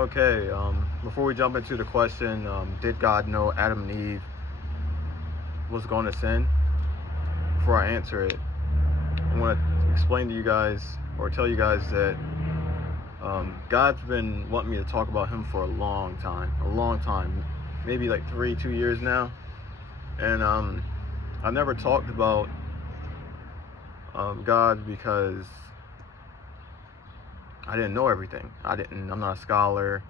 Okay, before we jump into the question, did God know Adam and Eve was going to sin? Before I answer it, I want to explain to you guys or tell you guys that God's been wanting me to talk about Him for a long time, maybe like 2 years now, and I never talked about God because I didn't know everything. I'm not a scholar.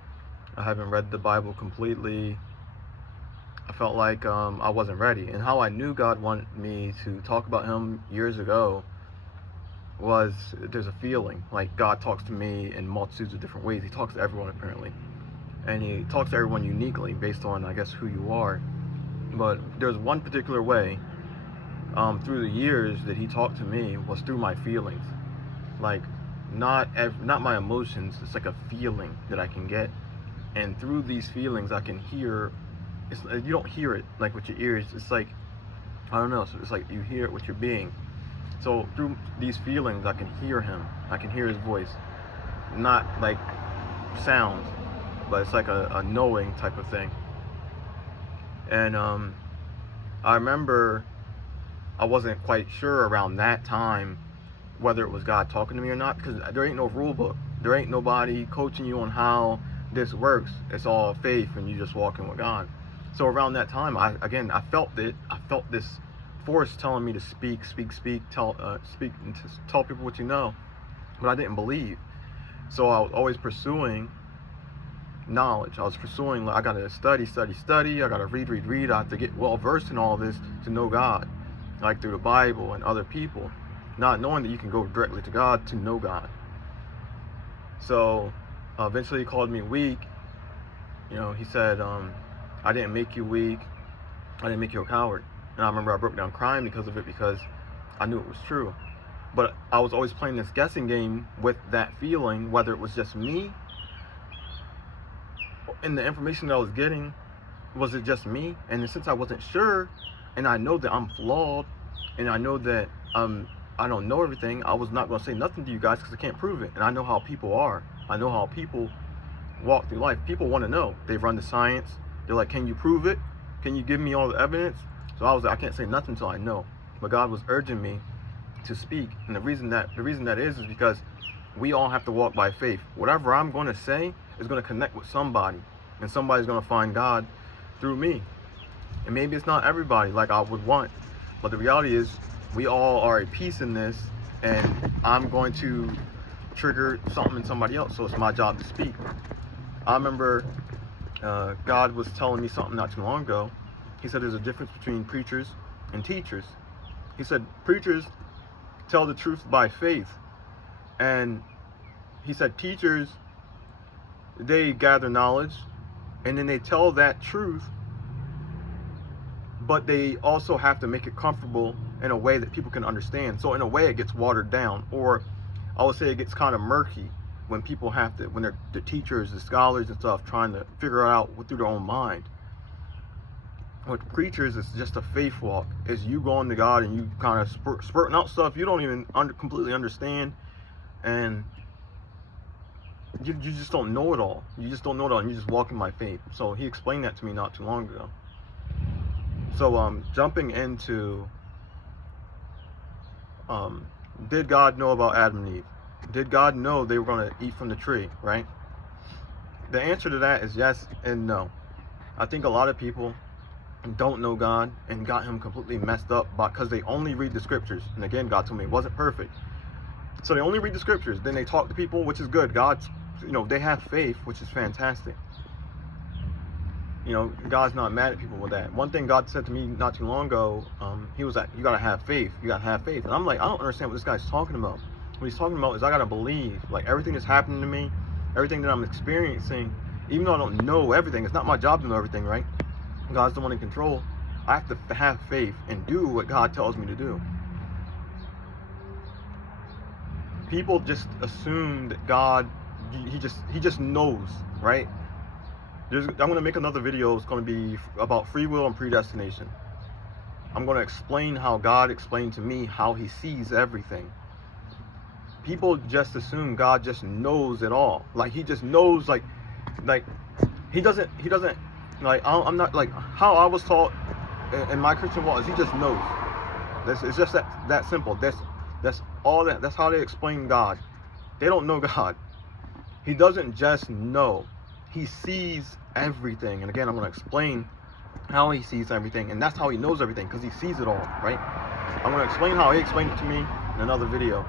I haven't read the Bible completely. I felt like I wasn't ready. And how I knew God wanted me to talk about Him years ago was there's a feeling. Like God talks to me in multitudes of different ways. He talks to everyone apparently. And He talks to everyone uniquely based on, I guess, who you are. But there's one particular way through the years that He talked to me was through my feelings. Like not my emotions. It's like a feeling that I can get, and through these feelings I can hear. You don't hear it like with your ears. It's like, I don't know. So it's like you hear it with your being. So through these feelings I can hear Him. I can hear His voice, not like sounds, but it's like a knowing type of thing. And I remember I wasn't quite sure around that time whether it was God talking to me or not, because there ain't no rule book. There ain't nobody coaching you on how this works. It's all faith and you just walking with God. So around that time, I felt it. I felt this force telling me to speak, tell people what you know, but I didn't believe. So I was always pursuing knowledge. I was pursuing, I gotta study. I gotta read. I have to get well versed in all this to know God, like through the Bible and other people, not knowing that you can go directly to God to know God. So eventually He called me weak. He said, I didn't make you weak. I didn't make you a coward. And I remember I broke down crying because of it, because I knew it was true. But I was always playing this guessing game with that feeling, whether it was just me and the information that I was getting, was it just me? And since I wasn't sure, and I know that I'm flawed, and I know that I don't know everything, I was not going to say nothing to you guys because I can't prove it. And I know how people are. I know how people walk through life. People want to know. They run the science. They're like, can you prove it? Can you give me all the evidence? So I was like, I can't say nothing until I know. But God was urging me to speak. And the reason that is because we all have to walk by faith. Whatever I'm going to say is going to connect with somebody. And somebody's going to find God through me. And maybe it's not everybody like I would want. But the reality is we all are a piece in this. And I'm going to trigger something in somebody else. So it's my job to speak. I remember God was telling me something not too long ago. He said there's a difference between preachers and teachers. He said preachers tell the truth by faith, and he said teachers, they gather knowledge and then they tell that truth, but they also have to make it comfortable in a way that people can understand. So in a way it gets watered down, or I would say it gets kind of murky when people have to, when they're the teachers, the scholars and stuff, trying to figure it out through their own mind. With preachers, it's just a faith walk. It's you going to God and you kind of spurting out stuff you don't even completely understand, and you just don't know it all. You just don't know it all, and you're just walking by faith. So He explained that to me not too long ago. So jumping into did God know about Adam and Eve? Did God know they were going to eat from the tree, right? The answer to that is yes and no. I think a lot of people don't know God and got Him completely messed up because they only read the scriptures. And again, God told me it wasn't perfect. So they only read the scriptures. Then they talk to people, which is good. God's, they have faith, which is fantastic. God's not mad at people with that. One thing God said to me not too long ago, He was like, you got to have faith. You got to have faith. And I'm like, I don't understand what this guy's talking about. What he's talking about is I got to believe. Like everything that's happening to me, everything that I'm experiencing, even though I don't know everything, it's not my job to know everything, right? God's the one in control. I have to have faith and do what God tells me to do. People just assume that God, he just knows, right? I'm going to make another video. It's going to be about free will and predestination. I'm going to explain how God explained to me how He sees everything. People just assume God just knows it all. Like He just knows, like like, he doesn't, like, I'm not, like, how I was taught in my Christian walk is he just knows. It's just that simple. That's all that's how they explain God. They don't know God. He doesn't just know. He sees everything. And again, I'm going to explain how he sees everything, and that's how he knows everything, because he sees it all, right? I'm going to explain how he explained it to me in another video.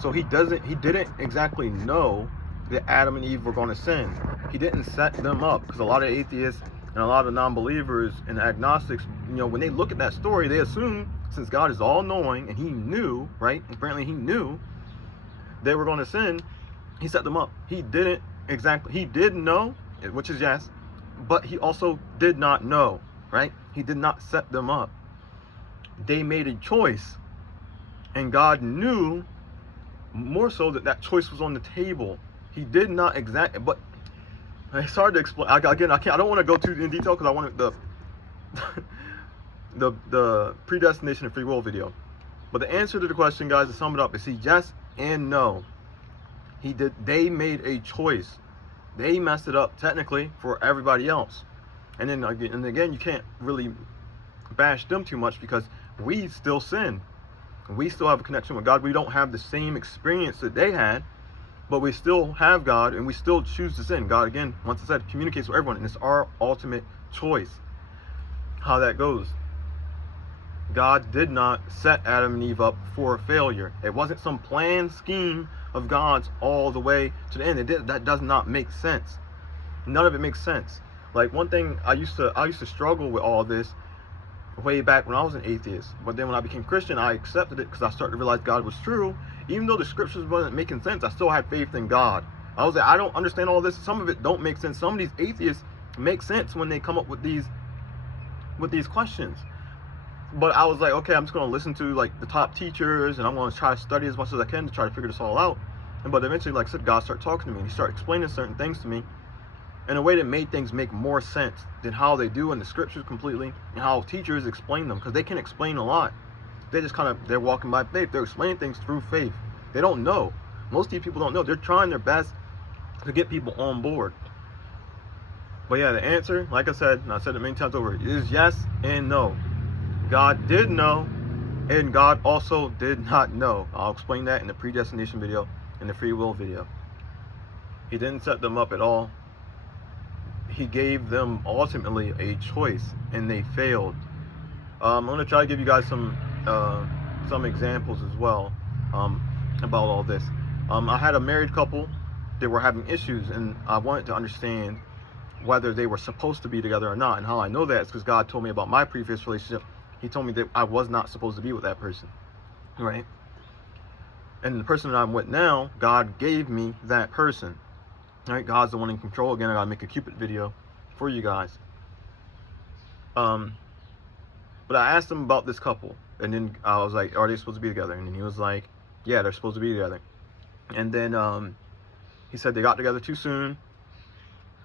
So he didn't exactly know that Adam and Eve were going to sin. He didn't set them up, because a lot of atheists and a lot of non-believers and agnostics, when they look at that story, they assume, since God is all-knowing and he knew, right? Apparently he knew they were going to sin. He set them up. He didn't exactly. He did know, which is yes, but he also did not know, right? He did not set them up. They made a choice, and God knew more so that choice was on the table. He did not exactly, but it's hard to explain. Again, I don't want to go too in detail because I wanted the predestination and free will video. But the answer to the question, guys, to sum it up, is yes and no. They made a choice. They messed it up technically for everybody else. And again, you can't really bash them too much, because we still sin. We still have a connection with God. We don't have the same experience that they had, but we still have God, and we still choose to sin. God, again, once I said, communicates with everyone, and it's our ultimate choice how that goes. God did not set Adam and Eve up for failure. It wasn't some planned scheme of God's all the way to the end. That does not make sense. None of it makes sense. Like, one thing I used to struggle with all this way back when I was an atheist, but then when I became Christian, I accepted it because I started to realize God was true. Even though the scriptures wasn't making sense, I still had faith in God. I was like, I don't understand all this. Some of it don't make sense. Some of these atheists make sense when they come up with these questions. But I was like, okay, I'm just going to listen to like the top teachers, and I'm going to try to study as much as I can to try to figure this all out. But eventually, like I said, God started talking to me, and he started explaining certain things to me in a way that made things make more sense than how they do in the scriptures completely, and how teachers explain them, because they can explain a lot. They just they're walking by faith. They're explaining things through faith. They don't know. Most of these people don't know. They're trying their best to get people on board. But yeah, the answer, like I said, and I said it many times over, is yes and no. God did know, and God also did not know. I'll explain that in the predestination video and the free will video. He didn't set them up at all. He gave them ultimately a choice, and they failed. I'm going to try to give you guys some examples as well about all this. I had a married couple that were having issues, and I wanted to understand whether they were supposed to be together or not. And how I know that is because God told me about my previous relationship. He told me that I was not supposed to be with that person, right? And the person that I'm with now, God gave me that person, right? God's the one in control. Again, I gotta make a Cupid video for you guys. But I asked him about this couple, and then I was like, are they supposed to be together? And then he was like, yeah, they're supposed to be together. And then he said they got together too soon,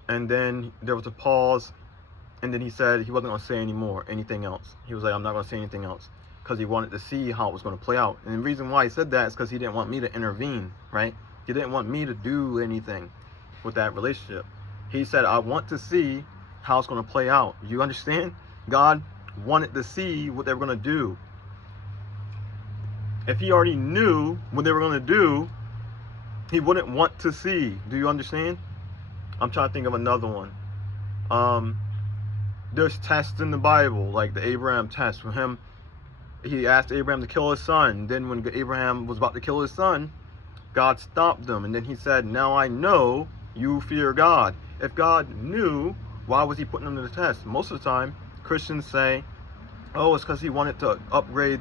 and then there was a pause. And then he said he wasn't going to say anything else. He was like, I'm not going to say anything else, because he wanted to see how it was going to play out. And the reason why he said that is because he didn't want me to intervene, right? He didn't want me to do anything with that relationship. He said, I want to see how it's going to play out. You understand? God wanted to see what they were going to do. If he already knew what they were going to do, he wouldn't want to see. Do you understand? I'm trying to think of another one. There's tests in the Bible, like the Abraham test. For him, he asked Abraham to kill his son. Then when Abraham was about to kill his son, God stopped them. And then he said, now I know you fear God. If God knew, why was he putting them to the test? Most of the time, Christians say, oh, it's because he wanted to upgrade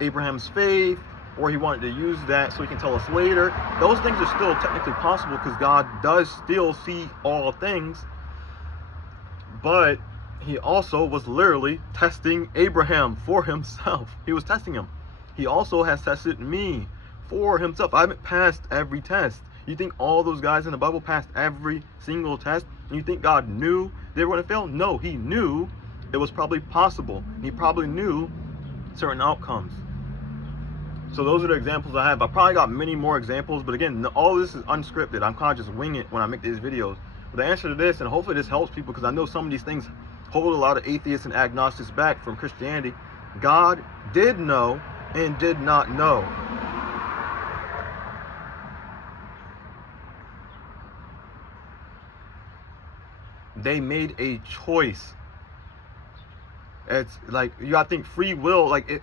Abraham's faith, or he wanted to use that so he can tell us later. Those things are still technically possible, because God does still see all things. But he also was literally testing Abraham for himself. He was testing him. He also has tested me for himself. I haven't passed every test. You think all those guys in the Bible passed every single test? And you think God knew they were going to fail? No, he knew it was probably possible. He probably knew certain outcomes. So those are the examples I have. I probably got many more examples, but again, all this is unscripted. I'm kind of just winging it when I make these videos. But the answer to this, and hopefully this helps people, because I know some of these things hold a lot of atheists and agnostics back from Christianity. God did know and did not know. They made a choice. It's like, you gotta think free will, like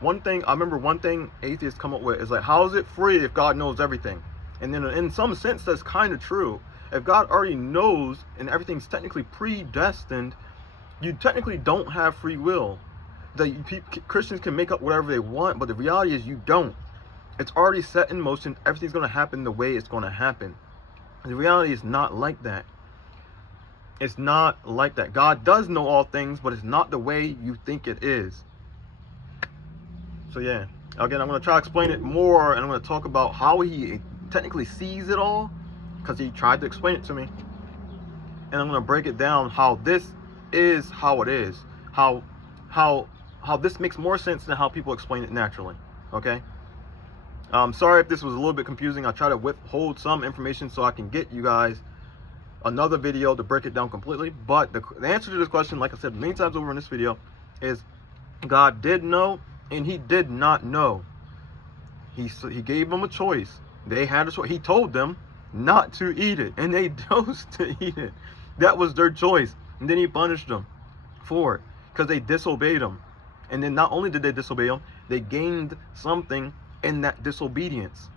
one thing, I remember one thing atheists come up with is like, how is it free if God knows everything? And then in some sense that's kind of true. If God already knows and everything's technically predestined, you technically don't have free will. Christians can make up whatever they want, but the reality is you don't. It's already set in motion. Everything's going to happen the way it's going to happen. The reality is not like that. It's not like that. God does know all things, but it's not the way you think it is. So yeah, again, I'm going to try to explain it more, and I'm going to talk about how he technically sees it all, because he tried to explain it to me. And I'm going to break it down how this is how it is. How this makes more sense than how people explain it naturally. Okay? Sorry if this was a little bit confusing. I try to withhold some information so I can get you guys another video to break it down completely. But the answer to this question, like I said many times over in this video, is God did know and he did not know. He gave them a choice. They had a choice. He told them not to eat it, and they chose to eat it. That was their choice. And then he punished them for it because they disobeyed him. And then not only did they disobey him, they gained something in that disobedience.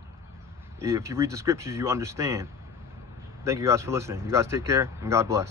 If you read the scriptures, you understand. Thank you guys for listening. You guys take care, and God bless.